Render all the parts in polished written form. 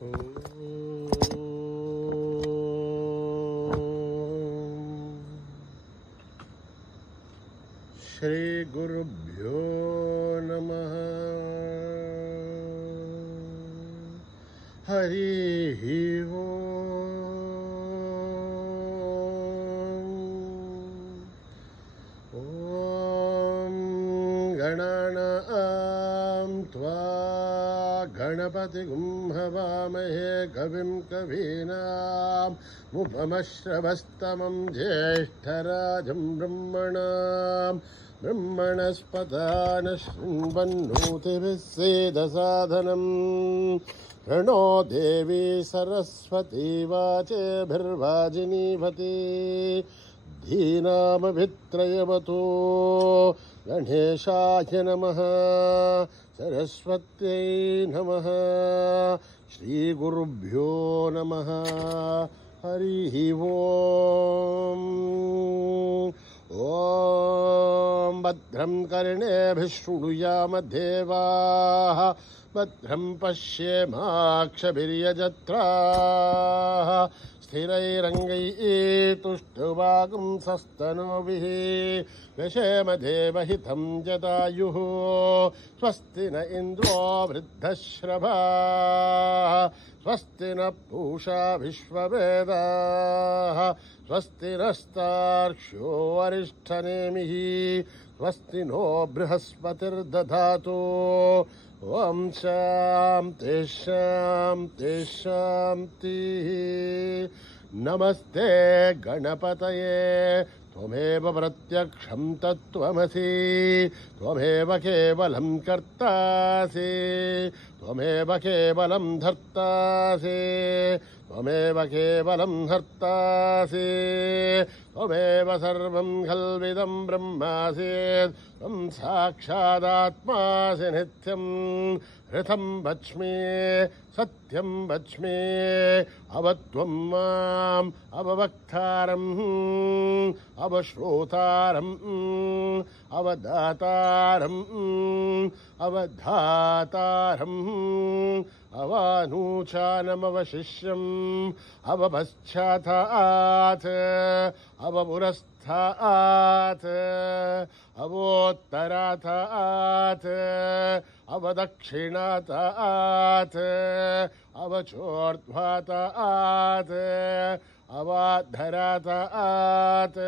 श्री गुरुभ्यो नमः। हरिः ओम। गणानां त्वा गणपतिगुं हवामहे कविं कवीनाम् उपमश्रवस्तमं ज्येष्ठराजं ब्रह्मणस्पदान शृण्वन्नोतिभिः सेदसादनम्। प्रणो देवी सरस्वती वाचेभिर्वाजिनीवती। धीनामभित्रयवतो गणेशाय नमः, सरस्वत्यै नमः, श्रीगुरुभ्यो नमः। हरिः ओम्। ॐ भद्रं कर्णेभिः शृणुयाम देवाः, भद्रं पश्येमाक्षभिर्यजत्राः। स्थिरैरङ्गैस्तुष्टुवागुंसस्तनूभिः व्यशेम देवहितं जदायुः। स्वस्ति न इन्द्रो वृद्धश्रवाः, स्वस्ति न पूषा विश्ववेदाः, स्वस्ति नस्तार्क्ष्यो अरिष्ठनेमिः, स्वस्ति नो बृहस्पतिर्दधातु। ॐ शान्ति शान्ति शान्तिः। नमस्ते गणपतये, त्वमेव प्रत्यक्षं तत्त्वमसि, त्वमेव केवलं कर्तासि, त्वमेव केवलं धर्तासि, त्वमेव केवलं हर्तासि, त्वमेव सर्वं खल्विदं ब्रह्मासि, त्वं साक्षादात्मासि नित्यं। ऋतं वच्मि सत्यं वच्मि, अवत्वं माम् अववक्तारम्, अवश्रोतारम्, अवदातारम्, अवधातारम्, अवानूचानमवशिष्यम्, अवपश्चातात्, अवपुरस्तात्, अवोत्तरातात्, अवदक्षिणातात्, अवचोर्ध्वातात्, अवाधरातात्।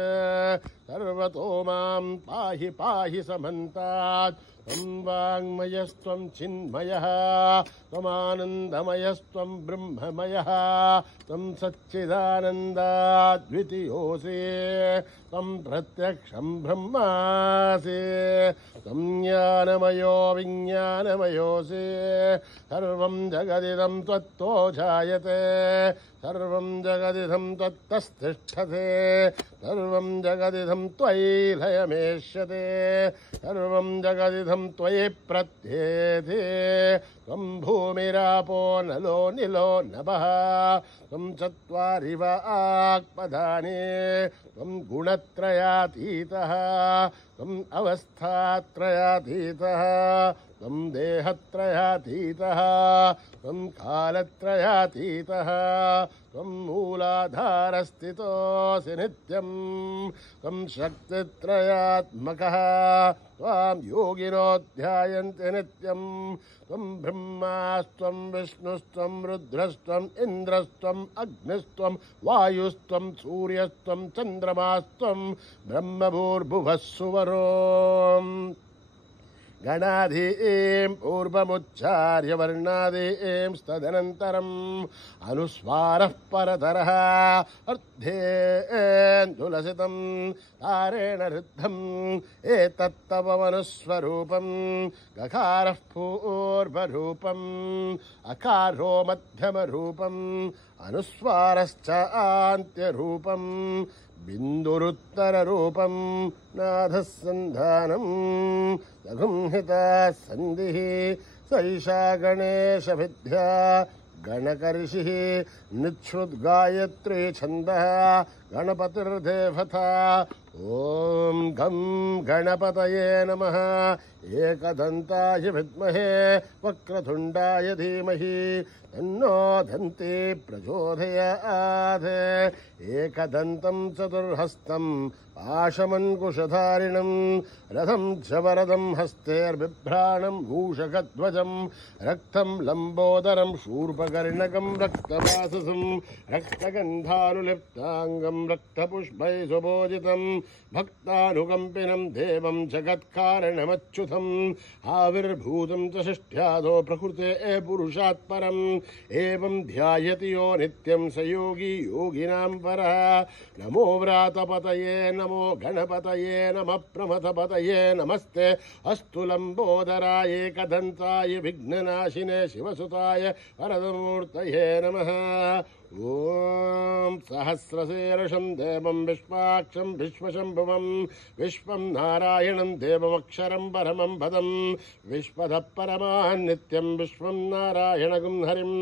सर्वतो मां पाहि पाहि समन्तात्। त्वं वाङ्मयस्त्वं चिन्मयः, त्वमानन्दमयस्त्वं ब्रह्ममयः, त्वं सच्चिदानन्दाद्वितीयोऽसि, त्वं प्रत्यक्षं ब्रह्मासि, त्वं ज्ञानमयो विज्ञानमयोऽसि। सर्वं जगदिदं त्वत्तो जायते, सर्वं जगदिदं त्वत्तस्तिष्ठते, सर्वं जगदिदं त्वयि लयमेष्यते, सर्वं जगदिदं त्वयि प्रत्येते। त्वं भूमिरापो नलो निलो नभः, त्वं चत्वारि वाक्पदानि, त्वं गुणत्रयातीतः, त्वम् अवस्थात्रयातीतः, त्वं देहत्रयातीतः, त्वं कालत्रयातीतः, त्वं मूलाधारस्थितोऽसि नित्यं, त्वं शक्तित्रयात्मकः, त्वां योगिनो ध्यायन्ति नित्यं। त्वं ब्रह्मास्त्वं विष्णुस्त्वं रुद्रस्त्वम् इन्द्रस्त्वम् अग्निस्त्वं वायुस्त्वं सूर्यस्त्वं चन्द्रमास्त्वं ब्रह्मभूर्भुवः सुवरोम्। गणाधीं पूर्वमुच्चार्य वर्णादीं तदनन्तरम् अनुस्वारः परतरः अर्धेन्दुलसितं तारेण रुद्धम् एतत्तव मनुस्वरूपम्। गकारः पूर्वरूपम् अकारो मध्यमरूपम् अनुस्वारश्च आन्त्यरूपम् बिन्दुरुत्तररूपम् नाधः सन्धानम् लघुंहिता सन्धिः सैषा गणेशभिद्या गणकर्षिः निच्छ्रुद्गायत्री छन्दः गणपतिर्देवता। ॐ गं गणपतये नमः। एकदन्ताय विद्महे वक्रतुण्डाय धीमहि तन्नो दन्ती प्रचोदयात् एकदन्तं चतुर्हस्तं पाशमङ्कुशधारिणं रथं च वरदं हस्तेर्बिभ्राणं मूषकध्वजं रक्तं लम्बोदरं शूर्पकर्णकं रक्तवाससं रक्तगन्धानुलिप्ताङ्गं रक्तपुष्पैः सुभोजितं भक्तानुकम्पिनं देवं जगत्कारणमच्युतम् आविर्भूतं च षष्ठ्यादो प्रकृते पुरुषात् परम् एवं ध्यायति यो नित्यं स योगी योगिनां परः नमो व्रातपतये नमो गणपतये नमः प्रमथपतये नमस्ते अस्तु लम्बोदराय एकदन्ताय विघ्ननाशिने शिवसुताय वरदमूर्तये नमः। ॐ सहस्रशीर्षं देवं विश्वाक्षं विश्वशम्भुवं विश्वं नारायणं देवमक्षरं परमं पदं विश्वतः परमान् नित्यं विश्वं नारायणगुं हरिं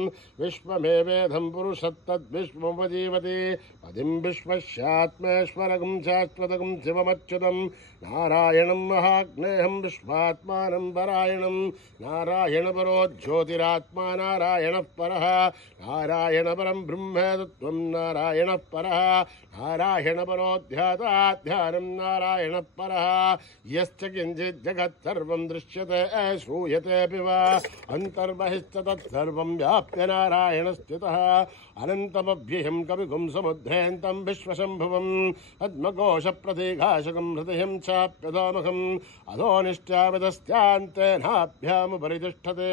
विश्वमेवेदं पुरुषत्तद्विश्वमुपजीवति पदिं विश्वस्यात्मेश्वरगुं शाश्वतगुं शिवमच्युतं नारायणं महाग्नेहं विश्वात्मानं परायणं नारायणपरो ज्योतिरात्मा नारायणः परः नारायणपरं ब्रह्मेतत्त्वं नारायणः परः नारायणपरो ध्याताध्यानं नारायणः परः यश्च किञ्चित् जगत् सर्वं दृश्यते श्रूयतेऽपि वा अन्तर्बहिश्च तत्सर्वं व्याप्य नारायणस्थितः अनन्तमव्ययं कविगुं समुद्रेन्तं विश्वशम्भुवं पद्मकोशप्रतीकाशकं हृदयं चाप्यधोमुखम् अधोनिष्ट्याविदस्त्यान्तेनाभ्यामुपरितिष्ठते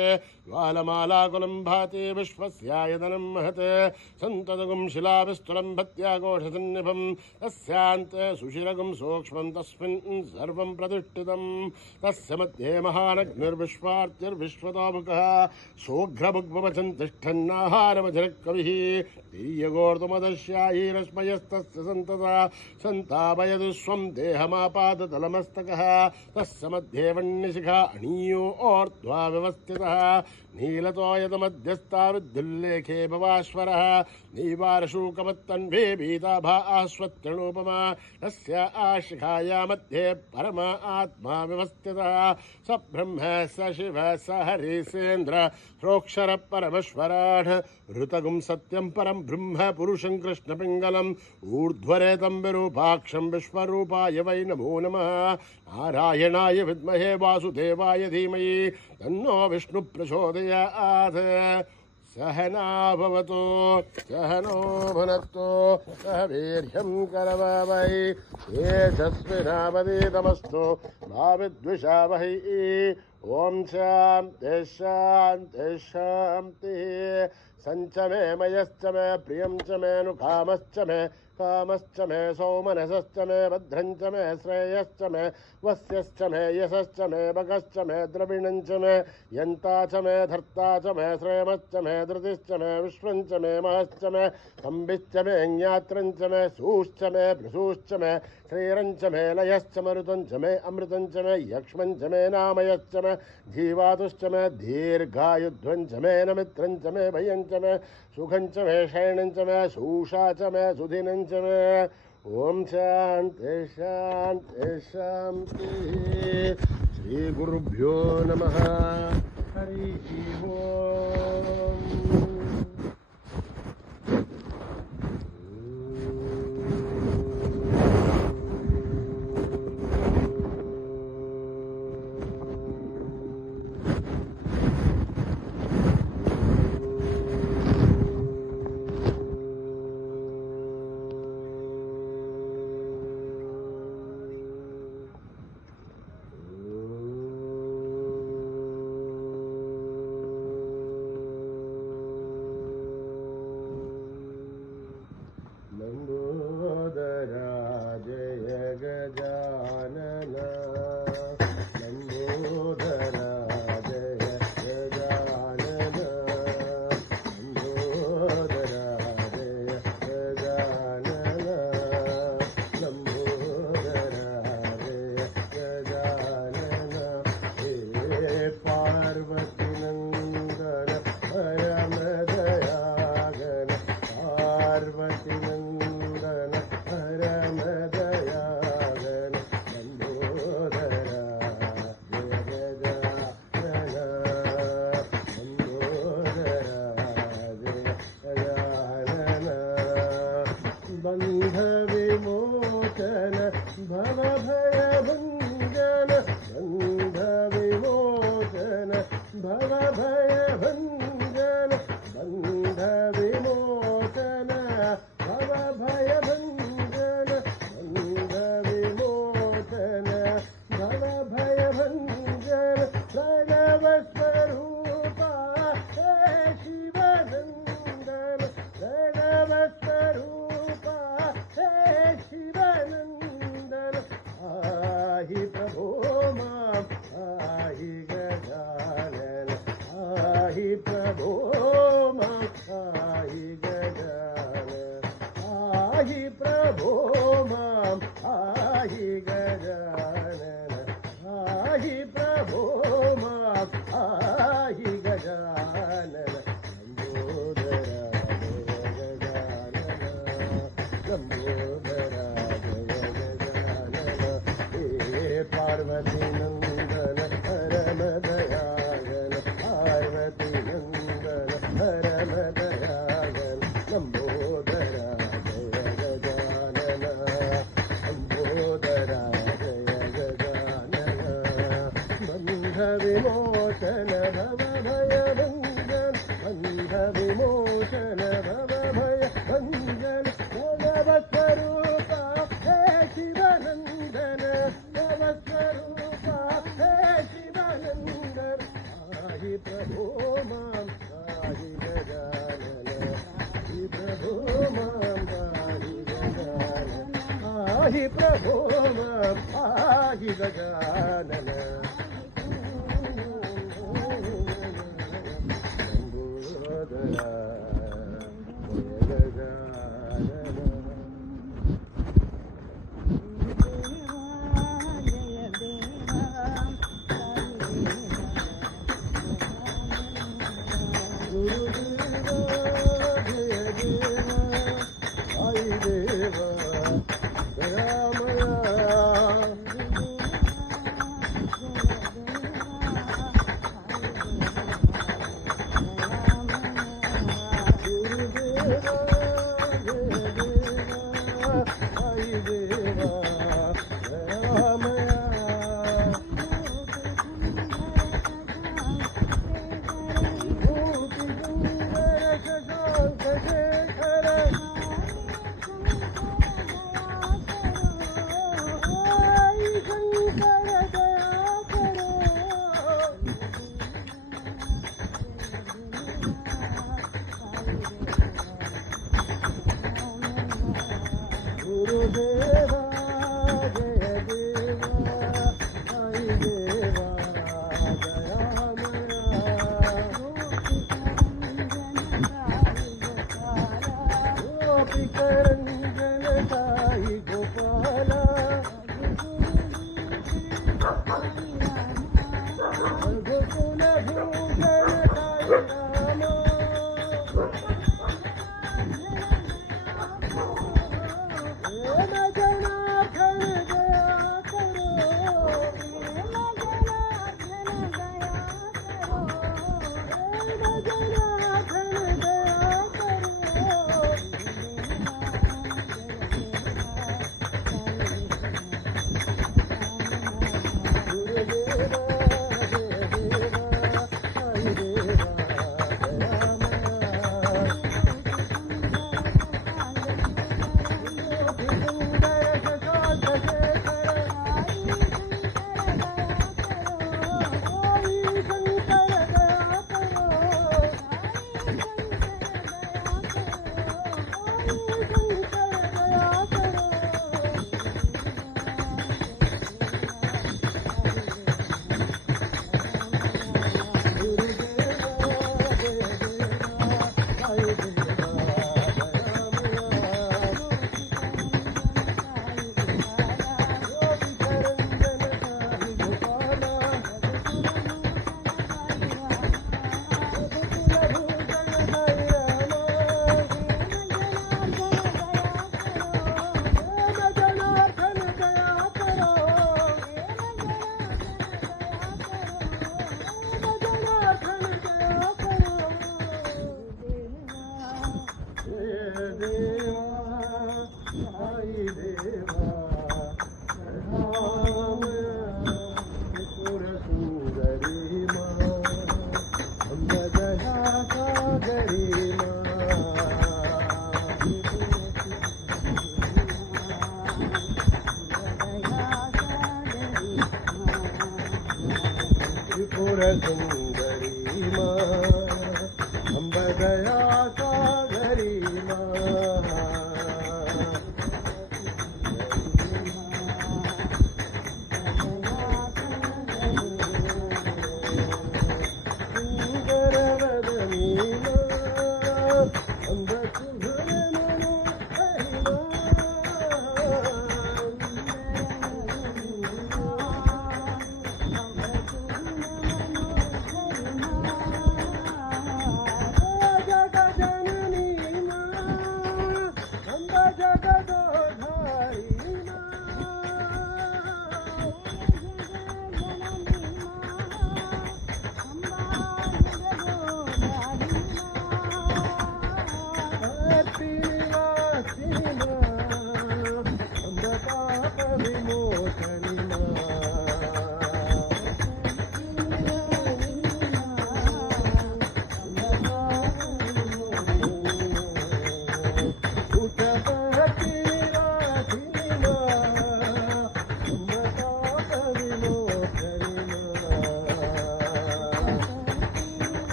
ज्वालमालाकुलं भाति विश्वस्यायतनं महत् सन्ततगुं शिलाविस्तुलं भत्याघोषसन्निभं तस्यान्ते सुशिरगुं सूक्ष्मं तस्मिन् सर्वं प्रतिष्ठितं तस्य मध्ये महानग्निर्विश्वार्तिर्विश्वतोमुखः सोघ्रभुग्वचन् तिष्ठन्नाहारमधिरकविः तीयगोर्तमदश्यायीरश्मयस्तस्य सन्तता सन्तापयतु स्वं देहमापादतलमस्तकः तस्य मध्ये वह्निशिखा अणीयो ओर्ध्वा व्यवस्थितः नीलतोयतमध्यस्था विद्युल्लेखे भवाश्वरः नीवारशूकवत्तन्वे भीताभा आश्वत्रणोपमा तस्य आशिखाया मध्ये परमा आत्मा व्यवस्थितः स ब्रह्म स शिव स हरिसेन्द्र प्रोक्षर परमेश्वराढ ऋतगुं सत्यं परं ब्रह्म पुरुषं कृष्णपिङ्गलम् ऊर्ध्वरेतं विरूपाक्षं विश्वरूपाय वै नमो नमः नारायणाय विद्महे वासुदेवाय धीमहि तन्नो विष्णु प्रचोदयात् सहना भवतु सहनो भुनक्तु सह वीर्यं करवावहै तेजस्विनावधीतमस्तु मा विद्विषावहै ओम शांति शांति शांतिः संच मे मयश्च मे प्रियं च मे नुकामश्च मे कामश्च मे सौमनसश्च मे भद्रञ्च मे श्रेयश्च मे वस्यश्च मे यशश्च मे भगश्च मे द्रविणञ्च मे यन्ता च मे धर्ता च मे श्रेयश्च मे धृतिश्च मे विश्वञ्च मे महश्च मे सम्बिश्च मे ज्ञात्रञ्च मे सूश्च मे प्रसूश्च मे श्रीरञ्च मे लयश्च मरुतञ्च मे अमृतञ्च मे यक्ष्मञ्च मे नामयश्च मे जीवातुश्च मे दीर्घायुध्वञ्च मे नमित्रञ्च मे भयञ्च मे सुखञ्च मे शयनञ्च मे सूषा च मे सुधिनञ्च मे ओम शांति शांति शांति श्री गुरुभ्यो नमः हरि ओम परमदयाल लंबोदरा जय गजानन लंबोदरा जय गजानन बंध विमोचन भव भय भंजन बंध विमोचन भव भय भंजन भगवत स्वरूपा हे शिवनंदन भगवत स्वरूपा हे शिवनंदन पाहि प्रभो मां पाहि गजानन प्रभो मां पाहि गजानन पाहि प्रभो मां पाहि गजानन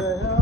Shara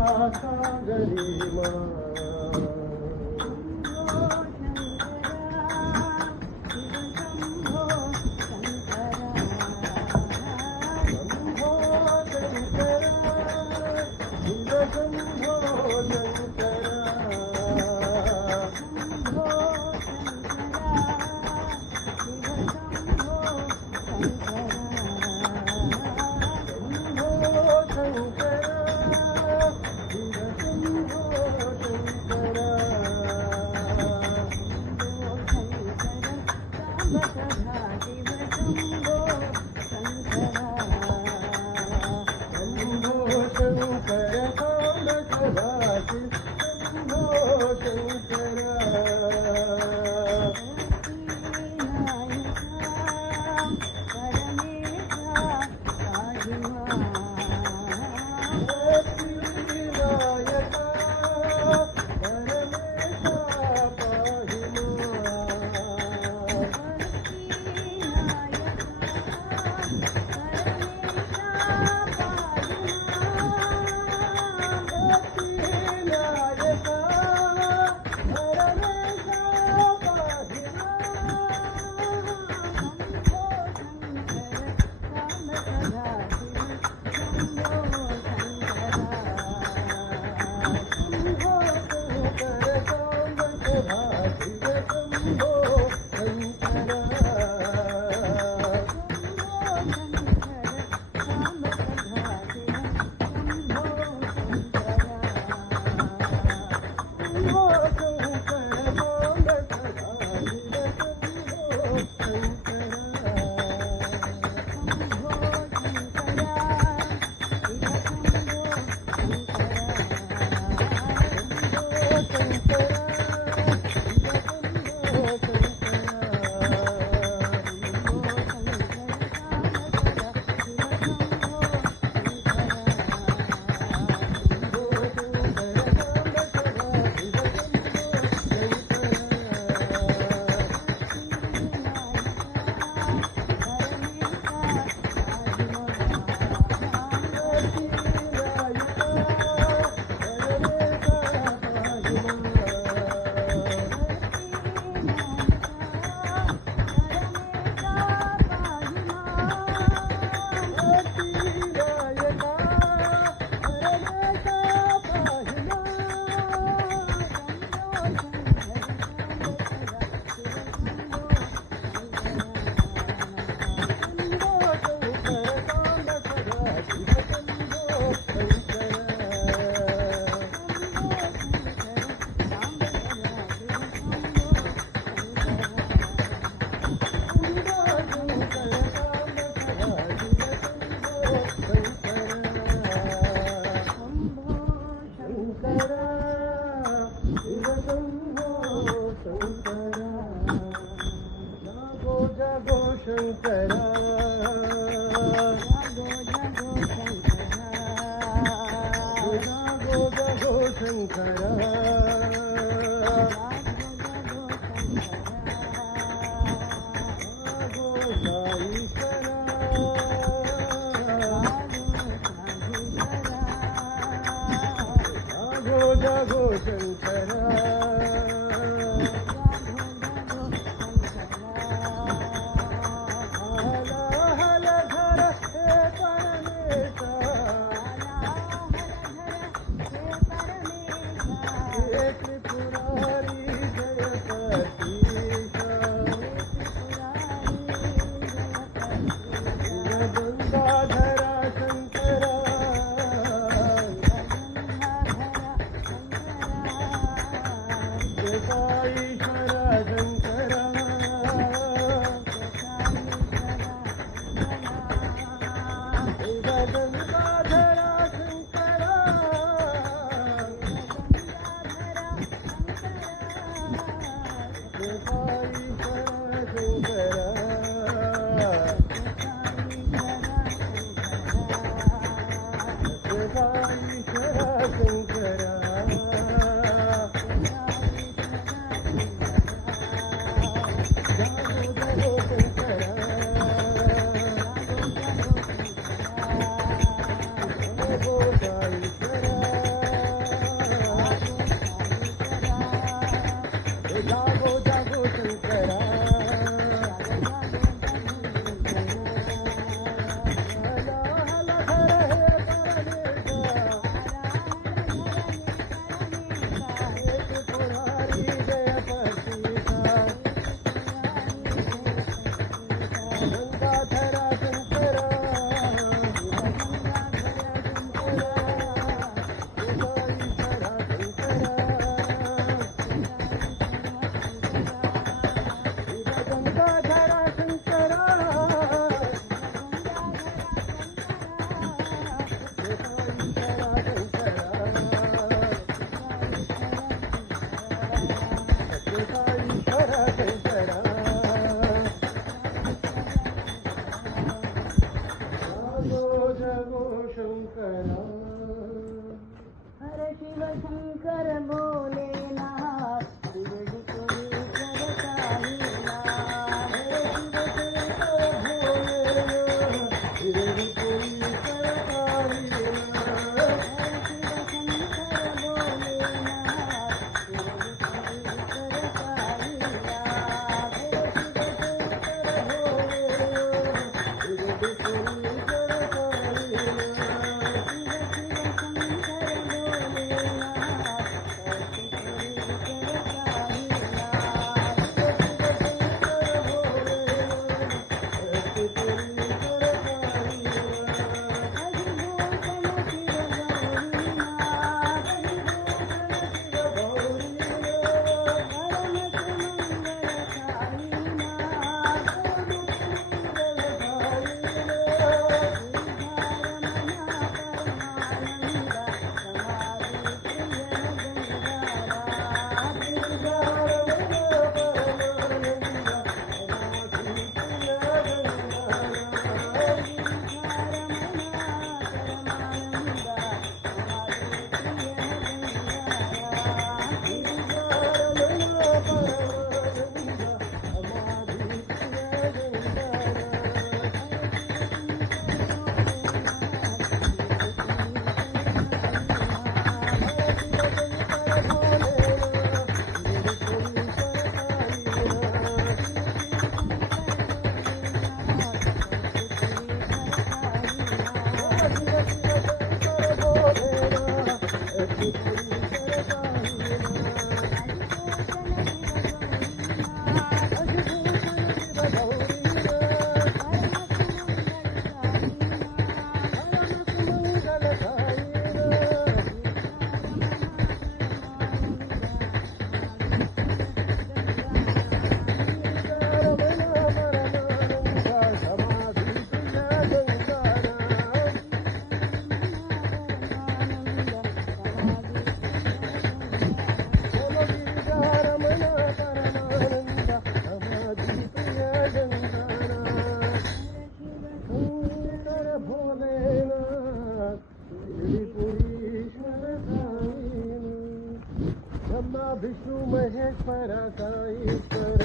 विष्णु महेश्वर साईश्वर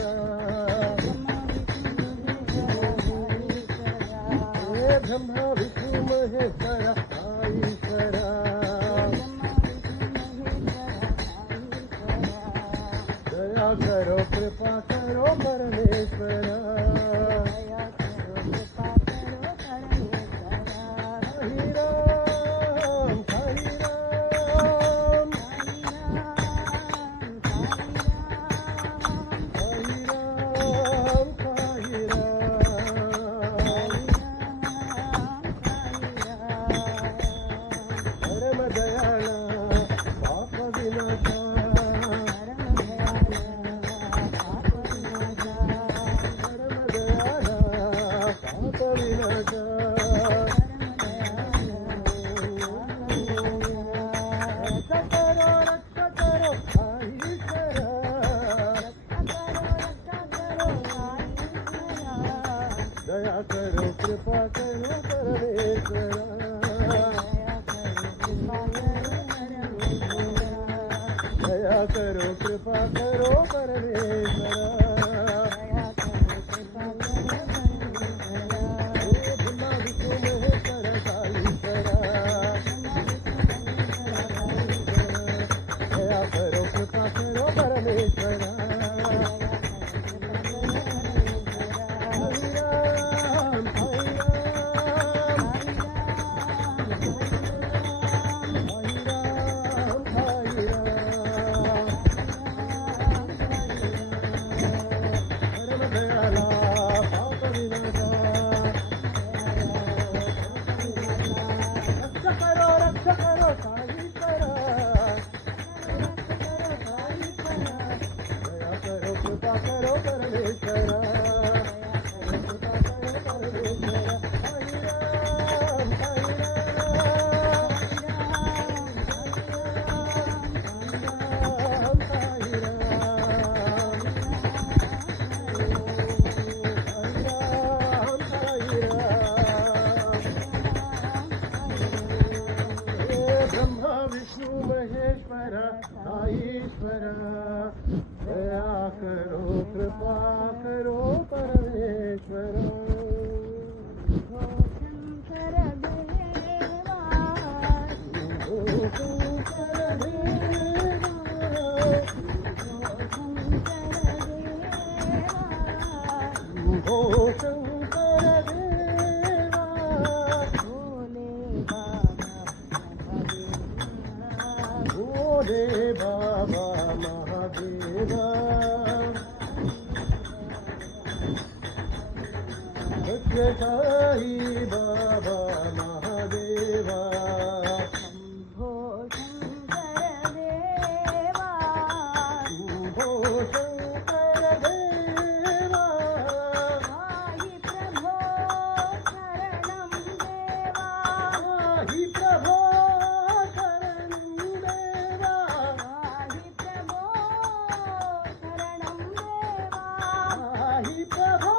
हे ब्रह्मा विष्णु महेश्वर साईश्वर दया करो कृपा करो परमेश्वर दया करो कृपा करो परमेश्वर दया करो कृपा करो परमेश्वर ब्रह्मा विष्णु महेश्वर साईश्वर दया करो कृपा करो परमेश्वर विष्णु महेश्वर साईश्वर दया करो कृपा करो परमेश्वर शंकर देवा शंकर देवा शंकर देवा भोले बाबा महादेवा सत्य साई बाबा महादेवा शंभो शंकर देवा शंभो शंकर देवा माहि प्रभो शरणं देवा माहि प्रभो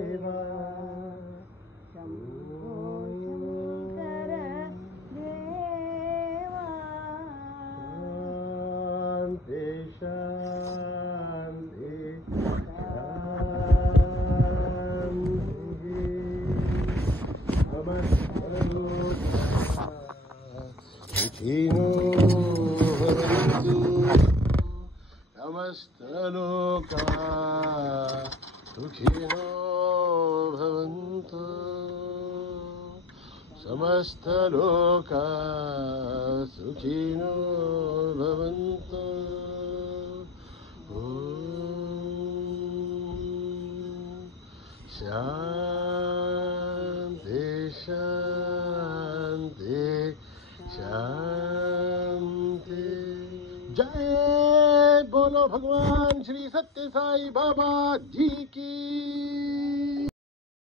देवा शांति शांति सुखिनो भवन्तु समस्तलोका सुखिनो भवन्तु समस्तलोका सुखिनो भवन्तु शांति शांति शांति। जय बोलो भगवान श्री सत्य साई बाबा जी की।